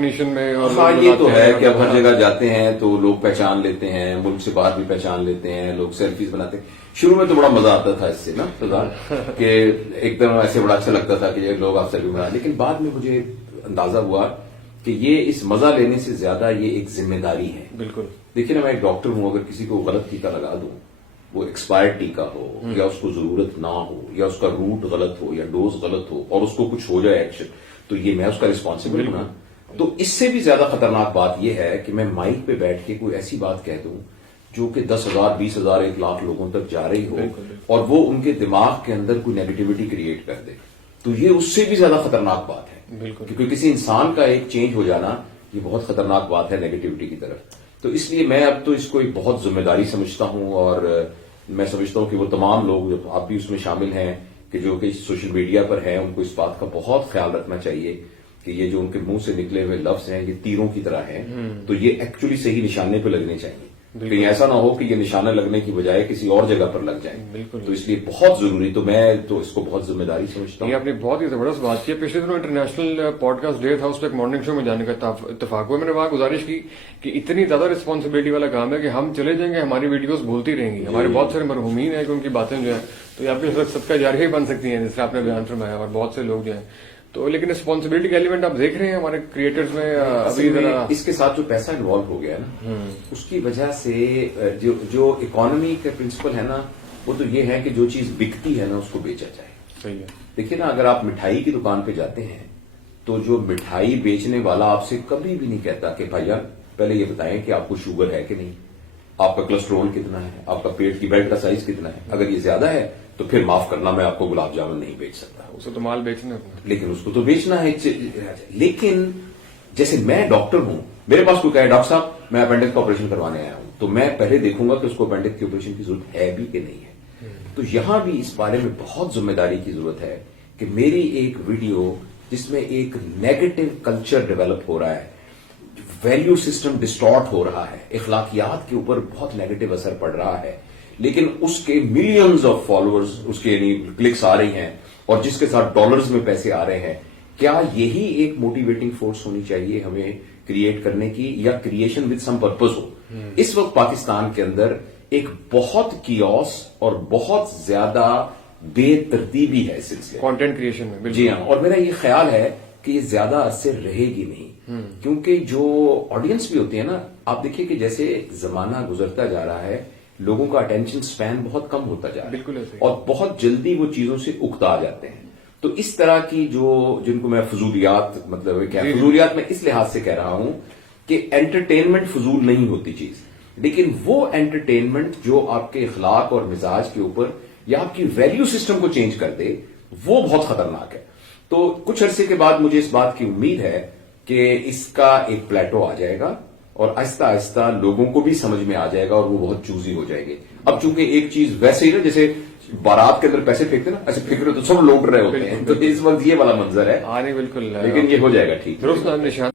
Recognition میں. اور ہاں یہ تو ہے کہ اب ہر جگہ جاتے ہیں تو لوگ پہچان لیتے ہیں, ملک سے باہر بھی پہچان لیتے ہیں, لوگ سیلفیز بناتے ہیں. شروع میں تو بڑا مزہ آتا تھا اس سے نا کہ ایک دم ایسے بڑا اچھا لگتا تھا کہ یہ لوگ آپ سیلفی بنا, لیکن بعد میں مجھے اندازہ ہوا کہ یہ اس مزہ لینے سے زیادہ یہ ایک ذمہ داری ہے. بالکل. دیکھیے نا, میں ایک ڈاکٹر ہوں, اگر کسی کو غلط ٹیکہ لگا دوں, وہ ایکسپائرڈ ٹیکہ ہو یا اس کو ضرورت نہ ہو یا اس کا روٹ غلط ہو یا ڈوز غلط ہو اور اس کو کچھ ہو جائے ایکشن, تو یہ میں اس کا رسپانسبل ہوں نا. تو اس سے بھی زیادہ خطرناک بات یہ ہے کہ میں مائک پہ بیٹھ کے کوئی ایسی بات کہہ دوں جو کہ 10,000 20,000 1 لاکھ لوگوں تک جا رہی ہو اور وہ ان کے دماغ کے اندر کوئی نیگیٹیوٹی کریٹ کر دے, تو یہ اس سے بھی زیادہ خطرناک بات ہے. کیونکہ کسی انسان کا ایک چینج ہو جانا یہ بہت خطرناک بات ہے نیگیٹیوٹی کی طرف. تو اس لیے میں اب تو اس کو ایک بہت ذمہ داری سمجھتا ہوں, اور میں سمجھتا ہوں کہ وہ تمام لوگ, جب آپ بھی اس میں شامل ہیں, کہ جو کہ سوشل میڈیا پر ہیں, ان کو اس بات کا بہت خیال رکھنا چاہیے کہ یہ جو ان کے منہ سے نکلے ہوئے لفظ ہیں یہ تیروں کی طرح ہیں, تو یہ ایکچولی صحیح نشانے پہ لگنے چاہیے. کہیں ایسا نہ ہو کہ یہ نشانہ لگنے کی بجائے کسی اور جگہ پر لگ جائیں. تو اس لیے بہت ضروری, تو میں تو اس کو بہت ذمہ داری سمجھتا ہوں. یہ آپ نے بہت ہی زبردست بات کی. پچھلے دنوں انٹرنیشنل پوڈ کاسٹ ڈے تھا, اس پہ ایک مارننگ شو میں جانے کا اتفاق ہوا. میں نے وہاں گزارش کی کہ اتنی زیادہ رسپانسبلٹی والا کام ہے کہ ہم چلے جائیں گے, ہماری ویڈیوز بھولتی رہیں گی. ہمارے بہت سارے مرحومین ہیں کہ ان کی باتیں جو ہیں تو یہ آپ کے صدقہ جاریہ بن سکتی ہیں, جس سے آپ نے بیان فرمایا, اور بہت سے لوگ جو ہیں. تو لیکن رسپانسبلٹی کا ایلیمنٹ آپ دیکھ رہے ہیں ہمارے کریٹرز میں ابھی ذرا اس کے ساتھ جو پیسہ انوالو ہو گیا نا, اس کی وجہ سے جو اکانومی کا پرنسپل ہے نا, وہ تو یہ ہے کہ جو چیز بکتی ہے نا اس کو بیچا جائے. صحیح ہے. دیکھیے نا, اگر آپ مٹھائی کی دکان پہ جاتے ہیں تو جو مٹھائی بیچنے والا آپ سے کبھی بھی نہیں کہتا کہ بھائی جان پہلے یہ بتائیں کہ آپ کو شوگر ہے کہ نہیں, آپ کا کولیسٹرول کتنا ہے, آپ کا پیٹ کی بیلٹ کا سائز کتنا ہے. اگر یہ زیادہ ہے تو پھر معاف کرنا, میں آپ کو گلاب جامن نہیں بیچ سکتا. اسے تو مال بیچنا ہے, لیکن اس کو تو بیچنا ہے. لیکن جیسے میں ڈاکٹر ہوں, میرے پاس کوئی کہے ڈاکٹر صاحب میں اپینڈکس کا آپریشن کروانے آیا ہوں, تو میں پہلے دیکھوں گا کہ اس کو اپینڈکس کے آپریشن کی ضرورت ہے بھی کہ نہیں ہے. تو یہاں بھی اس بارے میں بہت ذمہ داری کی ضرورت ہے کہ میری ایک ویڈیو جس میں ایک نیگیٹو کلچر ڈیولپ ہو رہا ہے, ویلیو سسٹم ڈسٹارٹ ہو رہا ہے, اخلاقیات کے اوپر بہت نیگیٹو اثر پڑ رہا ہے, لیکن اس کے ملینز آف فالوورز, اس کے یعنی کلکس آ رہی ہیں اور جس کے ساتھ ڈالرز میں پیسے آ رہے ہیں, کیا یہی ایک موٹیویٹنگ فورس ہونی چاہیے ہمیں کریٹ کرنے کی, یا کریشن وتھ سم پرپز ہو؟ اس وقت پاکستان کے اندر ایک بہت کیوس اور بہت زیادہ بے ترتیبی ہے اس سلسلے کانٹینٹ کریشن میں. جی ہاں, اور میرا یہ خیال ہے کہ یہ زیادہ عرصے رہے گی نہیں, کیونکہ جو آڈینس بھی ہوتی ہے نا, آپ دیکھیے کہ جیسے زمانہ گزرتا جا رہا ہے, لوگوں کا اٹینشن سپین بہت کم ہوتا جا رہا ہے, بالکل ایسے, اور بہت جلدی وہ چیزوں سے اکتا جاتے ہیں. تو اس طرح کی جن کو میں فضولیات, مطلب کیا فضولیات میں اس لحاظ سے کہہ رہا ہوں کہ انٹرٹینمنٹ فضول نہیں ہوتی چیز, لیکن وہ انٹرٹینمنٹ جو آپ کے اخلاق اور مزاج کے اوپر یا آپ کی ویلیو سسٹم کو چینج کر دے, وہ بہت خطرناک ہے. تو کچھ عرصے کے بعد مجھے اس بات کی امید ہے کہ اس کا ایک پلیٹو آ جائے گا اور آہستہ آہستہ لوگوں کو بھی سمجھ میں آ جائے گا, اور وہ بہت چوزی ہو جائے گے. اب چونکہ ایک چیز ویسے ہی نا, جیسے بارات کے اندر پیسے پھینکتے نا, ایسے پھینک رہے تو سب لوٹ رہے ہوتے ہیں, تو اس وقت یہ والا منظر ہے. بالکل, لیکن یہ ہو جائے گا ٹھیک. درست نشان